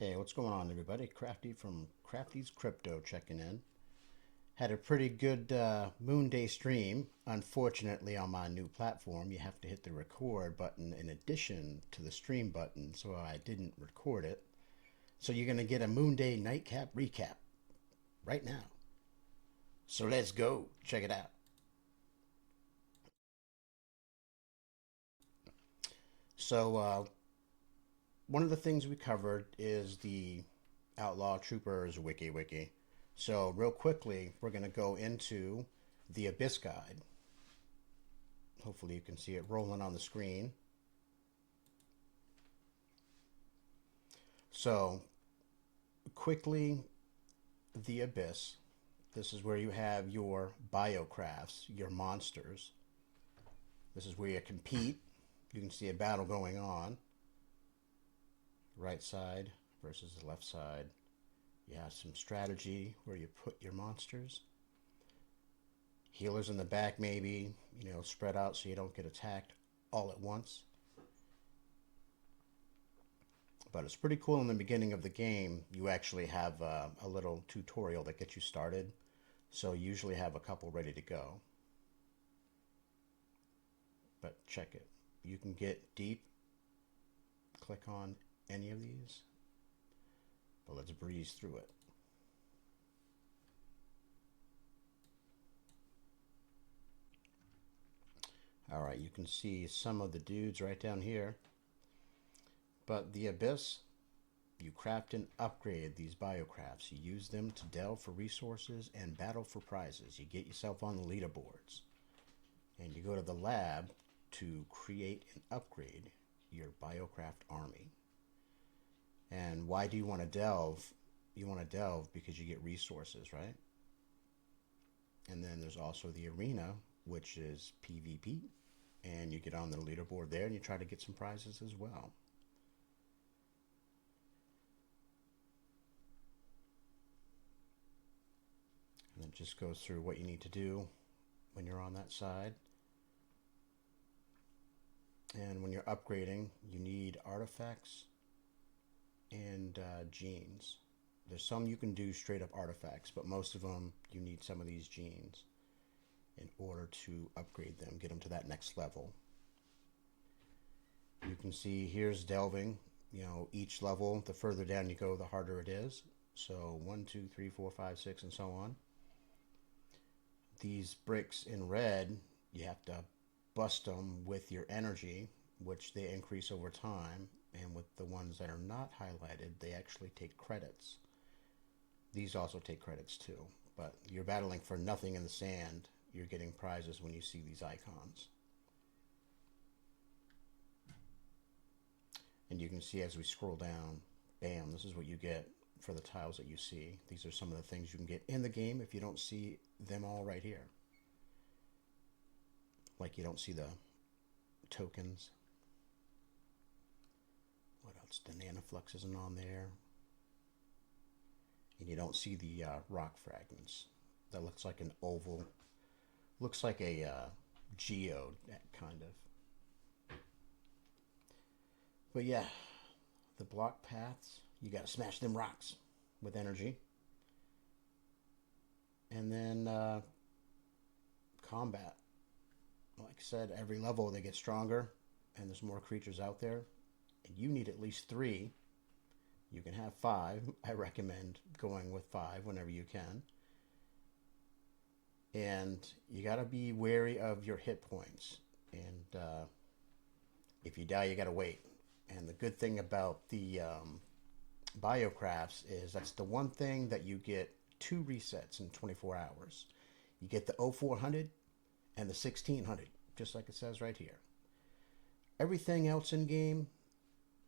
Hey, what's going on, everybody? Crafty from Crafty's Crypto checking in. Had a pretty good Moonday stream. Unfortunately, on my new platform, you have to hit the record button in addition to the stream button, so I didn't record it. So you're going to get a Moonday Nightcap recap right now. So let's go. Check it out. So, one of the things we covered is the Outlaw Troopers wiki. So, real quickly, we're going to go into the Abyss Guide. Hopefully you can see it rolling on the screen. So, quickly, the Abyss. This is where you have your biocrafts, your monsters. This is where you compete. You can see a battle going on. Right side versus the left side. You have some strategy where you put your monsters. Healers in the back, maybe, spread out so you don't get attacked all at once. But it's pretty cool in the beginning of the game. You actually have a little tutorial that gets you started. So you usually have a couple ready to go. But check it. You can get deep. Click on any of these. But let's breeze through it. All right, you can see some of the dudes right down here. But the Abyss, you craft and upgrade these biocrafts. You use them to delve for resources and battle for prizes. You get yourself on the leaderboards. And you go to the lab to create and upgrade your biocraft army. And why do you want to delve? You want to delve because you get resources, right? And then there's also the arena, which is PvP. And you get on the leaderboard there and you try to get some prizes as well. And it just goes through what you need to do when you're on that side. And when you're upgrading, you need artifacts and genes. There's some you can do straight up artifacts, but most of them you need some of these genes in order to upgrade them, get them to that next level. You can see here's delving. Each level, the further down you go, the harder it is. So 1, 2, 3, 4, 5, 6, and so on. These bricks in red, you have to bust them with your energy, which they increase over time. And with the ones that are not highlighted, they actually take credits. These also take credits too, but you're battling for nothing in the sand. You're getting prizes when you see these icons. And you can see as we scroll down, bam, this is what you get for the tiles that you see. These are some of the things you can get in the game if you don't see them all right here. Like you don't see the tokens. What else? The nanoflux isn't on there. And you don't see the rock fragments. That looks like an oval. Looks like a geode, kind of. But yeah, the block paths, you gotta smash them rocks with energy. And then combat. Like I said, every level they get stronger and there's more creatures out there. And you need at least 3. You can have 5. I recommend going with 5 whenever you can. And you got to be wary of your hit points. And if you die, you got to wait. And the good thing about the biocrafts is that's the one thing that you get 2 resets in 24 hours. You get the 0400 and the 1600, just like it says right here. Everything else in game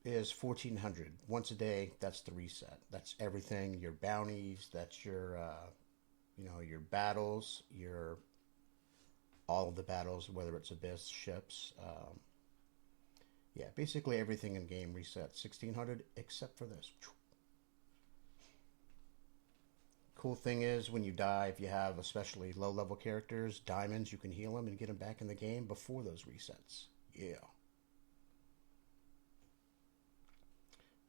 is 1400. Once a day, that's the reset. That's everything. Your bounties, that's your your battles, your all of the battles, whether it's abyss, ships. Yeah, basically everything in game resets 1600 except for this. Cool thing is when you die, if you have especially low level characters, diamonds, you can heal them and get them back in the game before those resets. Yeah.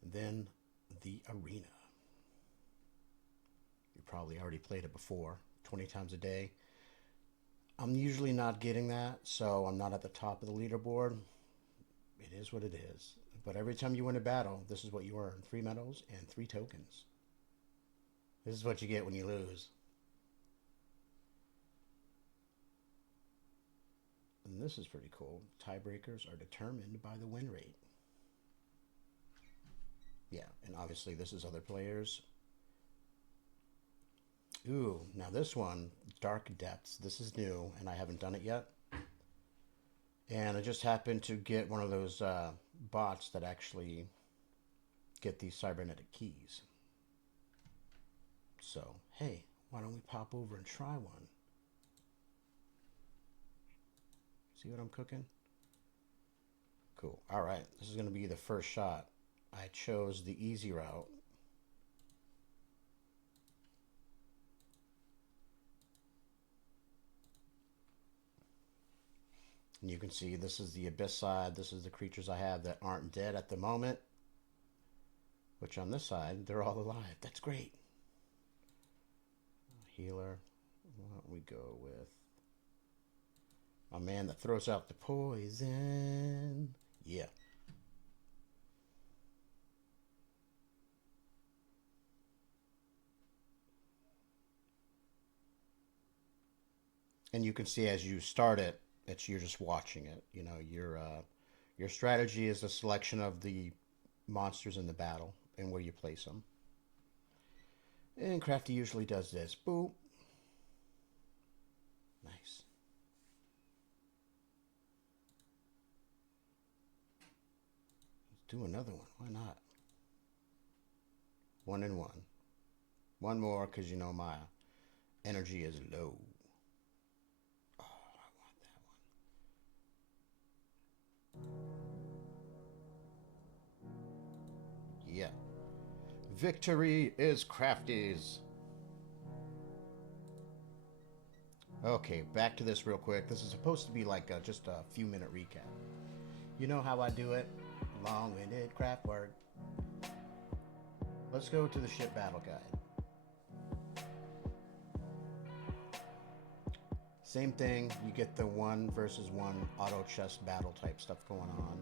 And then the arena. You probably already played it before, 20 times a day. I'm usually not getting that, so I'm not at the top of the leaderboard. It is what it is. But every time you win a battle, this is what you earn. 3 medals and 3 tokens. This is what you get when you lose. And this is pretty cool. Tiebreakers are determined by the win rate. Yeah, and obviously this is other players. Ooh, now this one, Dark Depths. This is new, and I haven't done it yet. And I just happened to get one of those bots that actually get these cybernetic keys. So, hey, why don't we pop over and try one? See what I'm cooking? Cool. All right, this is going to be the first shot. I chose the easy route. And you can see this is the abyss side. This is the creatures I have that aren't dead at the moment. Which on this side, they're all alive. That's great. Healer. Why don't we go with a man that throws out the poison? Yeah. And you can see as you start it, you're just watching it. You know, your strategy is a selection of the monsters in the battle and where you place them. And Crafty usually does this. Boop. Nice. Let's do another one. Why not? 1 and 1. One more because you know my energy is low. Yeah. Victory is Crafty's. Okay, back to this real quick. This is supposed to be like just a few minute recap. You know how I do it? Long-winded craft work. Let's go to the ship battle guide. Same thing, you get the 1 versus 1 auto chest battle type stuff going on.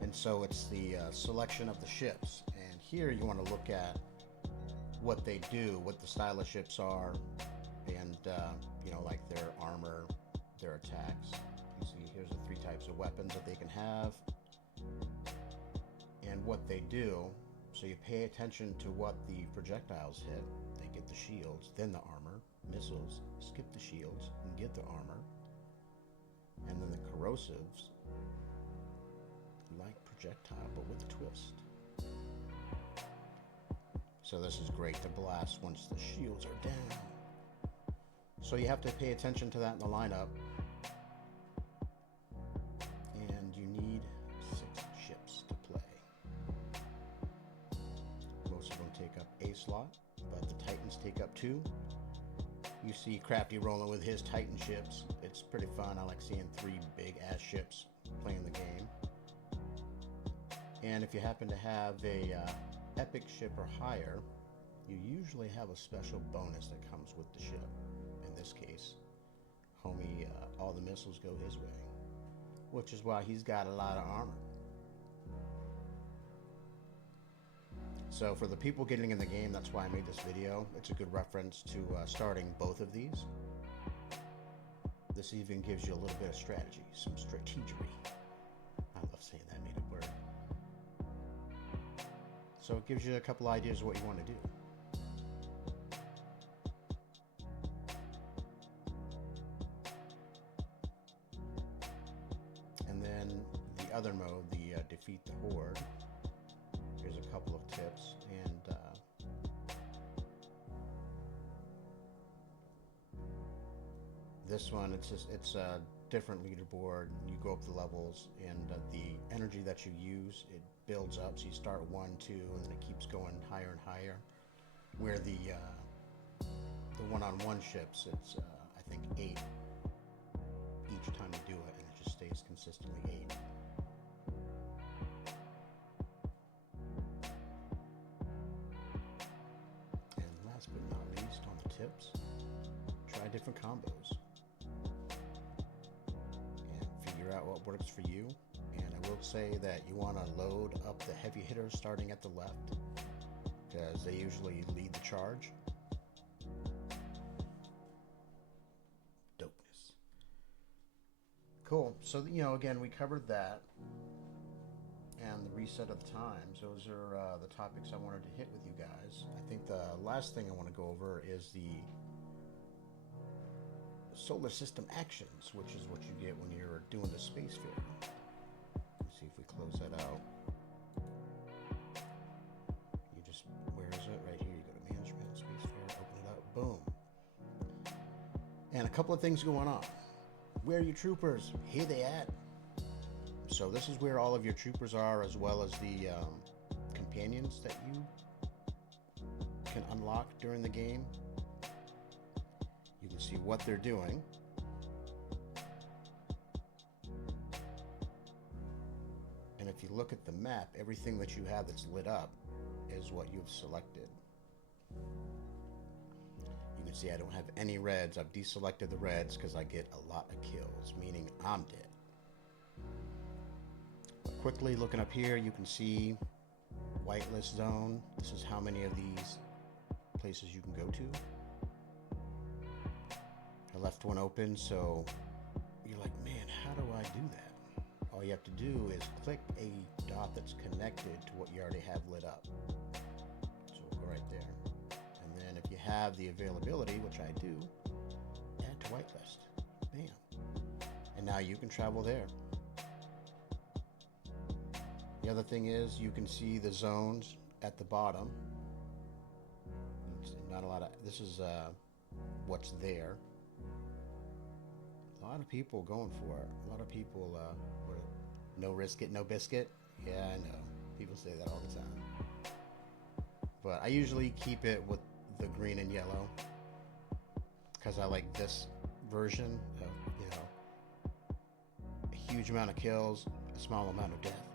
And so it's the selection of the ships. And here you want to look at what they do, what the style of ships are, and you know, like their armor, their attacks. You see, here's the 3 types of weapons that they can have, and what they do. So you pay attention to what the projectiles hit. They get the shields, then the armor, missiles, skip the shields, and get the armor, and then the corrosives, like projectile, but with a twist. So this is great to blast once the shields are down. So you have to pay attention to that in the lineup. And you need 6 ships to play. Most of them take up a slot, but the Titans take up 2. You see Crafty rolling with his Titan ships. It's pretty fun. I like seeing 3 big ass ships playing the game. And if you happen to have a epic ship or higher, you usually have a special bonus that comes with the ship. In this case, homie, all the missiles go his way, which is why he's got a lot of armor. So for the people getting in the game, that's why I made this video. It's a good reference to starting both of these. This even gives you a little bit of strategy, some strategery. I love saying that, made a word. So it gives you a couple ideas of what you want to do. And then the other mode, the defeat the horde. Here's a couple of tips, and this one, it's a different leaderboard. You go up the levels, and the energy that you use, it builds up. So you start 1, 2, and then it keeps going higher and higher. Where the one-on-one ships, it's I think 8 each time you do it, and it just stays consistently 8. different combos and figure out what works for you. And I will say that you want to load up the heavy hitters starting at the left, because they usually lead the charge. Dopeness. Cool. So, you know, again, we covered that and the reset of the times. Those are the topics I wanted to hit with you guys. I think the last thing I want to go over is the solar system actions, which is what you get when you're doing the space fair. Let's see if we close that out. You just, where is it? Right here. You go to management, space fair, open it up, boom. And a couple of things going on. Where are your troopers? Here they at. So this is where all of your troopers are, as well as the companions that you can unlock during the game. You can see what they're doing. And if you look at the map, everything that you have that's lit up is what you've selected. You can see I don't have any reds. I've deselected the reds because I get a lot of kills, meaning I'm dead. Quickly looking up here, you can see whitelist zone. This is how many of these places you can go to. I left one open, so you're like, man, how do I do that? All you have to do is click a dot that's connected to what you already have lit up. So we'll go right there. And then if you have the availability, which I do, add to whitelist. Bam. And now you can travel there. The other thing is you can see the zones at the bottom. Not a lot of, this is what's there. A lot of people going for it. A lot of people, no risk it, no biscuit. Yeah, I know. People say that all the time. But I usually keep it with the green and yellow because I like this version of, you know, a huge amount of kills, a small amount of death.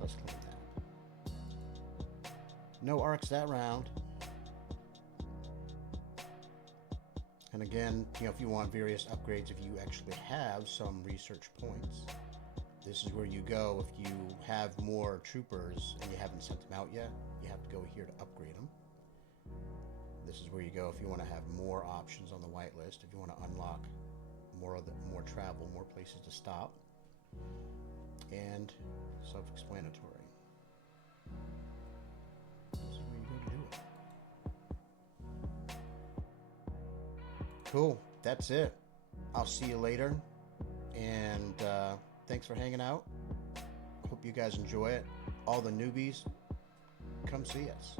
Let's clean that. No arcs that round. And again, you know, if you want various upgrades, if you actually have some research points, this is where you go. If you have more troopers and you haven't sent them out yet, you have to go here to upgrade them. This is where you go if you want to have more options on the whitelist, if you want to unlock more travel, more places to stop. And self-explanatory. This is where you go to do it. Cool. That's it. I'll see you later. And thanks for hanging out. Hope you guys enjoy it. All the newbies, come see us.